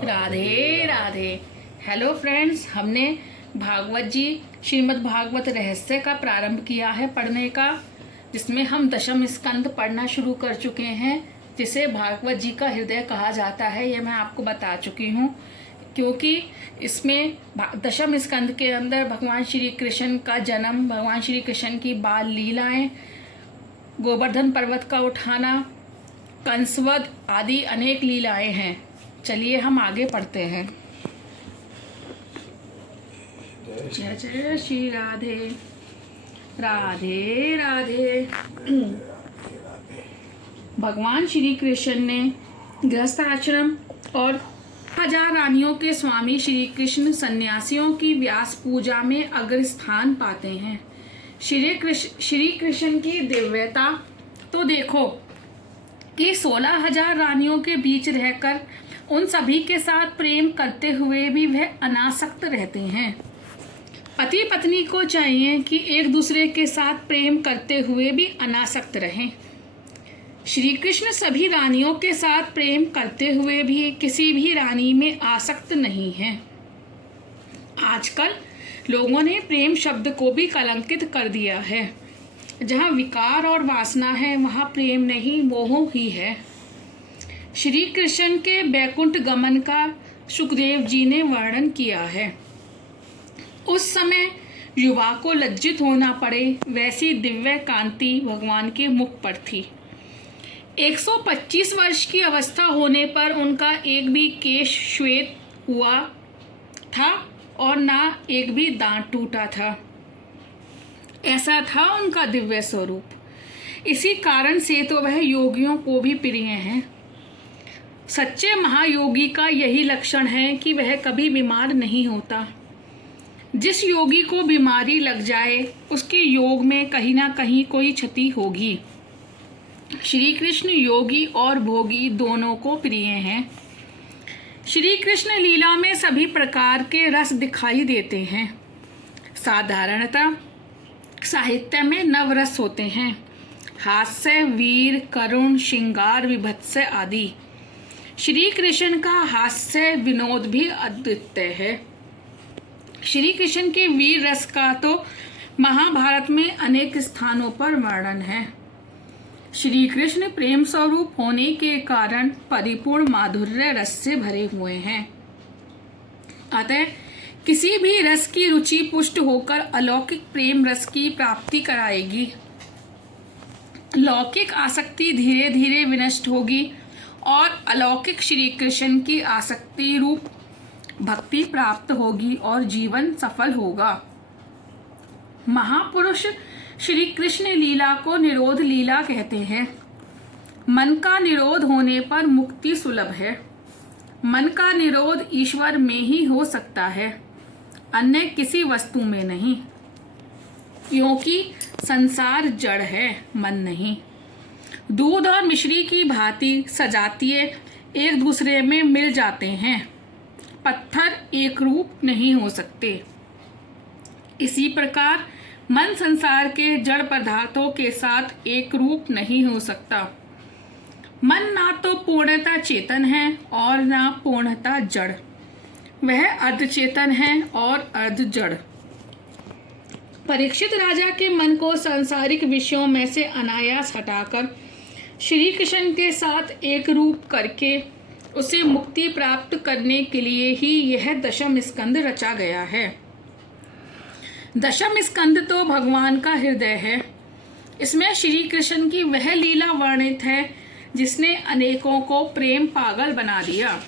Radhe Radhe. Hello friends, हमने भागवत जी श्रीमद् भागवत रहस्य का प्रारंभ किया है पढ़ने का, जिसमें हम दशम स्कंद पढ़ना शुरू कर चुके हैं, जिसे भागवत जी का हृदय कहा जाता है। यह मैं आपको बता चुकी हूँ, क्योंकि इसमें दशम स्कंद के अंदर भगवान श्री कृष्ण का जन्म, भगवान श्री कृष्ण की बाल लीलाएं, गोवर्धन पर्वत का उठाना, कंसवध आदि अनेक लीलाएं हैं। चलिए हम आगे पढ़ते हैं। जय जय श्री राधे राधे राधे। भगवान श्री कृष्ण ने गृहस्थ आश्रम और 1000 रानियों के स्वामी श्री कृष्ण सन्यासियों की व्यास पूजा में अग्र स्थान पाते हैं। श्री कृष्ण की दिव्यता तो देखो कि 16,000 रानियों के बीच रहकर उन सभी के साथ प्रेम करते हुए भी वह अनासक्त रहते हैं। पति पत्नी को चाहिए कि एक दूसरे के साथ प्रेम करते हुए भी अनासक्त रहें। श्री कृष्ण सभी रानियों के साथ प्रेम करते हुए भी किसी भी रानी में आसक्त नहीं हैं। आजकल लोगों ने प्रेम शब्द को भी कलंकित कर दिया है। जहाँ विकार और वासना है, वहाँ प्रेम नहीं, मोह ही है। श्री कृष्ण के बैकुंठ गमन का सुखदेव जी ने वर्णन किया है। उस समय युवा को लज्जित होना पड़े, वैसी दिव्य कांति भगवान के मुख पर थी। 125 वर्ष की अवस्था होने पर उनका एक भी केश श्वेत हुआ था और ना एक भी दांत टूटा था। ऐसा था उनका दिव्य स्वरूप। इसी कारण से तो वह योगियों को भी प्रिय हैं। सच्चे महायोगी का यही लक्षण है कि वह कभी बीमार नहीं होता। जिस योगी को बीमारी लग जाए, उसके योग में कहीं ना कहीं कोई क्षति होगी। श्री कृष्ण योगी और भोगी दोनों को प्रिय हैं। श्री कृष्ण लीला में सभी प्रकार के रस दिखाई देते हैं। साधारणतः साहित्य में नवरस होते हैं, हास्य, वीर, करुण, श्रृंगार, विभत्स आदि। श्री कृष्ण का हास्य विनोद भी अद्वितीय है। श्री कृष्ण के वीर रस का तो महाभारत में अनेक स्थानों पर वर्णन है। श्री कृष्ण प्रेम स्वरूप होने के कारण परिपूर्ण माधुर्य रस से भरे हुए हैं। अतः किसी भी रस की रुचि पुष्ट होकर अलौकिक प्रेम रस की प्राप्ति कराएगी। लौकिक आसक्ति धीरे धीरे विनष्ट होगी और अलौकिक श्री कृष्ण की आसक्ति रूप भक्ति प्राप्त होगी और जीवन सफल होगा। महापुरुष श्री कृष्ण लीला को निरोध लीला कहते हैं। मन का निरोध होने पर मुक्ति सुलभ है। मन का निरोध ईश्वर में ही हो सकता है, अन्य किसी वस्तु में नहीं, क्योंकि संसार जड़ है, मन नहीं। दूध और मिश्री की भांति सजातीय एक दूसरे में मिल जाते हैं, पत्थर एक रूप नहीं हो सकते। इसी प्रकार मन संसार के जड़ पदार्थों के साथ एक रूप नहीं हो सकता। मन ना तो पूर्णतः चेतन है और ना पूर्णतः जड़, वह अर्धचेतन है और अर्ध जड़। परीक्षित राजा के मन को सांसारिक विषयों में से अनायास हटाकर श्री कृष्ण के साथ एक रूप करके उसे मुक्ति प्राप्त करने के लिए ही यह दशम स्कंद रचा गया है। दशम स्कंद तो भगवान का हृदय है। इसमें श्री कृष्ण की वह लीला वर्णित है जिसने अनेकों को प्रेम पागल बना दिया।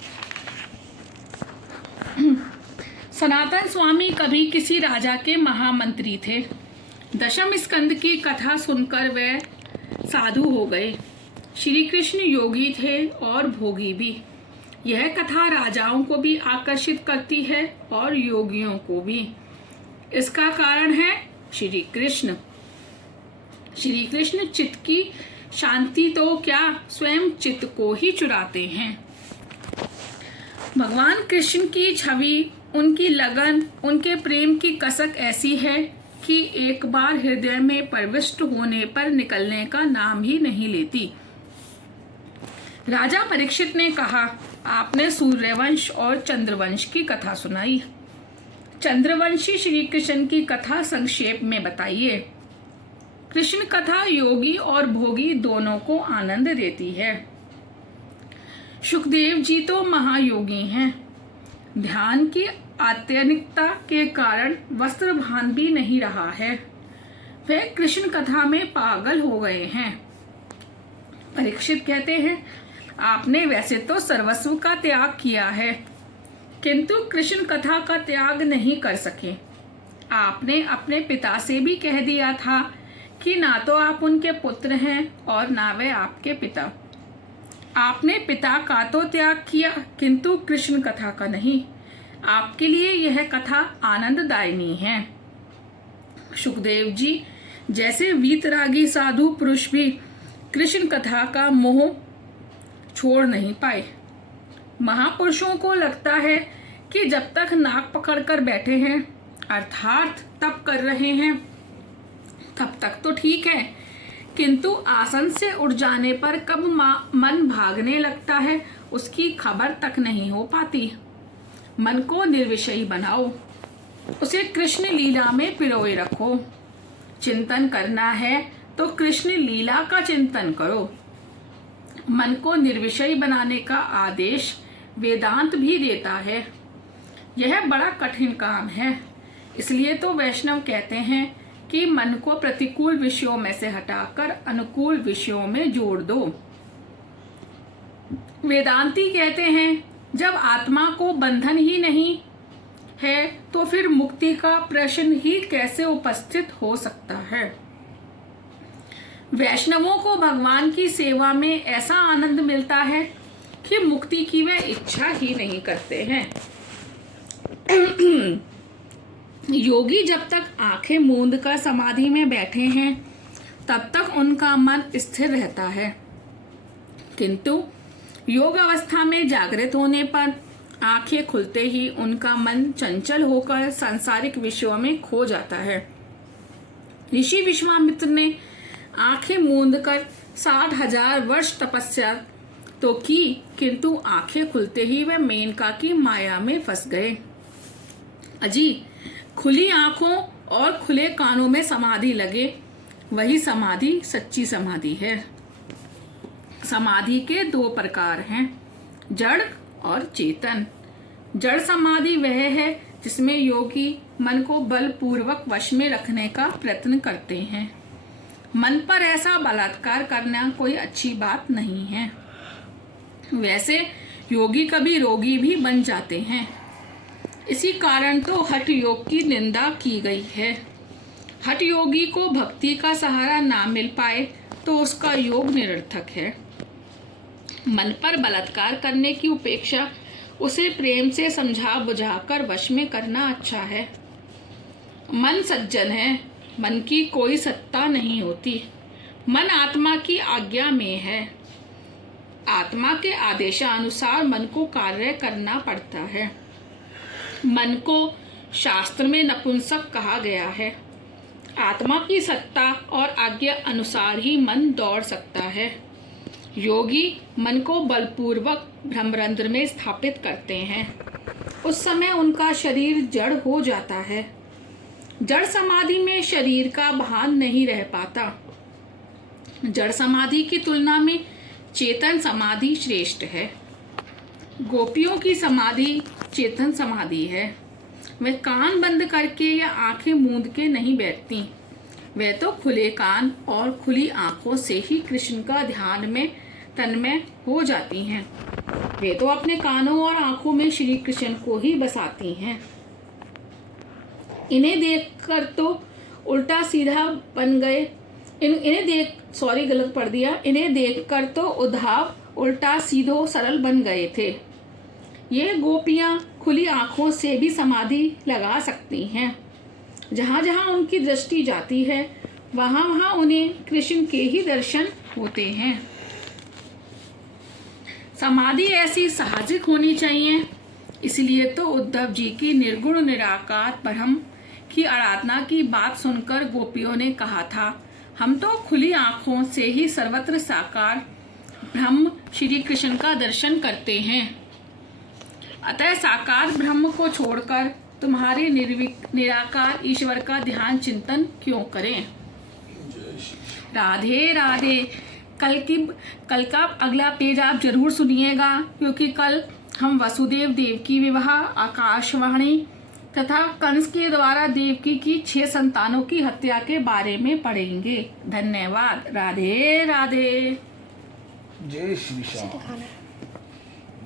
सनातन स्वामी कभी किसी राजा के महामंत्री थे। दशम स्कंद की कथा सुनकर वे साधु हो गए। श्री कृष्ण योगी थे और भोगी भी। यह कथा राजाओं को भी आकर्षित करती है और योगियों को भी। इसका कारण है श्री कृष्ण। श्री कृष्ण चित्त की शांति तो क्या, स्वयं चित्त को ही चुराते हैं। भगवान कृष्ण की छवि, उनकी लगन, उनके प्रेम की कसक ऐसी है कि एक बार हृदय में प्रविष्ट होने पर निकलने का नाम ही नहीं लेती। राजा परीक्षित ने कहा, आपने सूर्यवंश और चंद्रवंश की कथा सुनाई। चंद्रवंशी श्री कृष्ण की कथा संक्षेप में बताइए। कृष्ण कथा योगी और भोगी दोनों को आनंद देती है। सुखदेव जी तो महायोगी हैं। ध्यान की आत्यनिकता के कारण वस्त्र भान भी नहीं रहा है। वे कृष्ण कथा में पागल हो गए हैं। परीक्षित कहते हैं, आपने वैसे तो सर्वस्व का त्याग किया है, किंतु कृष्ण कथा का त्याग नहीं कर सके। आपने अपने पिता से भी कह दिया था कि ना तो आप उनके पुत्र हैं और ना वे आपके पिता। आपने पिता का तो त्याग किया, किंतु कृष्ण कथा का नहीं। आपके लिए यह कथा आनंददायिनी है। सुखदेव जी जैसे वीतरागी साधु पुरुष भी कृष्ण कथा का मोह छोड़ नहीं पाए। महापुरुषों को लगता है कि जब तक नाक पकड़कर बैठे हैं अर्थात तप कर रहे हैं तब तक तो ठीक है, किंतु आसन से उठ जाने पर कब मन भागने लगता है उसकी खबर तक नहीं हो पाती। मन को निर्विषयी बनाओ, उसे कृष्ण लीला में पिरोए रखो। चिंतन करना है तो कृष्ण लीला का चिंतन करो। मन को निर्विषयी बनाने का आदेश वेदांत भी देता है। यह बड़ा कठिन काम है, इसलिए तो वैष्णव कहते हैं कि मन को प्रतिकूल विषयों में से हटाकर अनुकूल विषयों में जोड़ दो। वेदांती कहते हैं, जब आत्मा को बंधन ही नहीं है तो फिर मुक्ति का प्रश्न ही कैसे उपस्थित हो सकता है। वैष्णवों को भगवान की सेवा में ऐसा आनंद मिलता है कि मुक्ति की वे इच्छा ही नहीं करते हैं। योगी जब तक आंखें मूंद कर समाधि में बैठे हैं तब तक उनका मन स्थिर रहता है, किंतु योग अवस्था में जागृत होने पर आंखें खुलते ही उनका मन चंचल होकर सांसारिक विषयों में खो जाता है। ऋषि विश्वामित्र ने आंखें मूंद कर 60,000 वर्ष तपस्या तो की, किंतु आंखें खुलते ही वह मेनका की माया में फंस गए। अजी, खुली आंखों और खुले कानों में समाधि लगे, वही समाधि सच्ची समाधि है। समाधि के दो प्रकार हैं, जड़ और चेतन। जड़ समाधि वह है जिसमें योगी मन को बलपूर्वक वश में रखने का प्रयत्न करते हैं। मन पर ऐसा बलात्कार करना कोई अच्छी बात नहीं है। वैसे योगी कभी रोगी भी बन जाते हैं। इसी कारण तो हठ योग की निंदा की गई है। हठ योगी को भक्ति का सहारा ना मिल पाए तो उसका योग निरर्थक है। मन पर बलात्कार करने की उपेक्षा उसे प्रेम से समझा बुझाकर वश में करना अच्छा है। मन सज्जन है, मन की कोई सत्ता नहीं होती। मन आत्मा की आज्ञा में है। आत्मा के आदेशानुसार मन को कार्य करना पड़ता है। मन को शास्त्र में नपुंसक कहा गया है। आत्मा की सत्ता और आज्ञा अनुसार ही मन दौड़ सकता है। योगी मन को बलपूर्वक ब्रह्मरंध्र में स्थापित करते हैं। उस समय उनका शरीर जड़ हो जाता है। जड़ समाधि में शरीर का भान नहीं रह पाता। जड़ समाधि की तुलना में चेतन समाधि श्रेष्ठ है। गोपियों की समाधि चेतन समाधि है। वे कान बंद करके या आंखें मूंद के नहीं बैठती। वे तो खुले कान और खुली आंखों से ही कृष्ण का ध्यान में तन्मय हो जाती हैं। वे तो अपने कानों और आंखों में श्री कृष्ण को ही बसाती हैं। इन्हें देखकर तो उल्टा सीधा बन गए। इन्हें देखकर तो उद्धव उल्टा सीधो सरल बन गए थे। ये गोपियां खुली आंखों से भी समाधि लगा सकती हैं। जहाँ जहाँ उनकी दृष्टि जाती है वहाँ वहाँ उन्हें कृष्ण के ही दर्शन होते हैं। समाधि ऐसी साहजिक होनी चाहिए। इसलिए तो उद्धव जी की निर्गुण निराकार ब्रह्म की आराधना की बात सुनकर गोपियों ने कहा था, हम तो खुली आंखों से ही सर्वत्र साकार ब्रह्म श्री कृष्ण का दर्शन करते हैं। अतः साकार ब्रह्म को छोड़कर तुम्हारे निराकार ईश्वर का ध्यान चिंतन क्यों करें। राधे राधे। कल का अगला पेज आप जरूर सुनिएगा, क्योंकि कल हम वसुदेव देवकी विवाह, आकाशवाणी तथा कंस के द्वारा देवकी की 6 संतानों की हत्या के बारे में पढ़ेंगे। धन्यवाद। राधे राधे। जय श्री श्याम,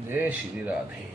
जय श्री राधे।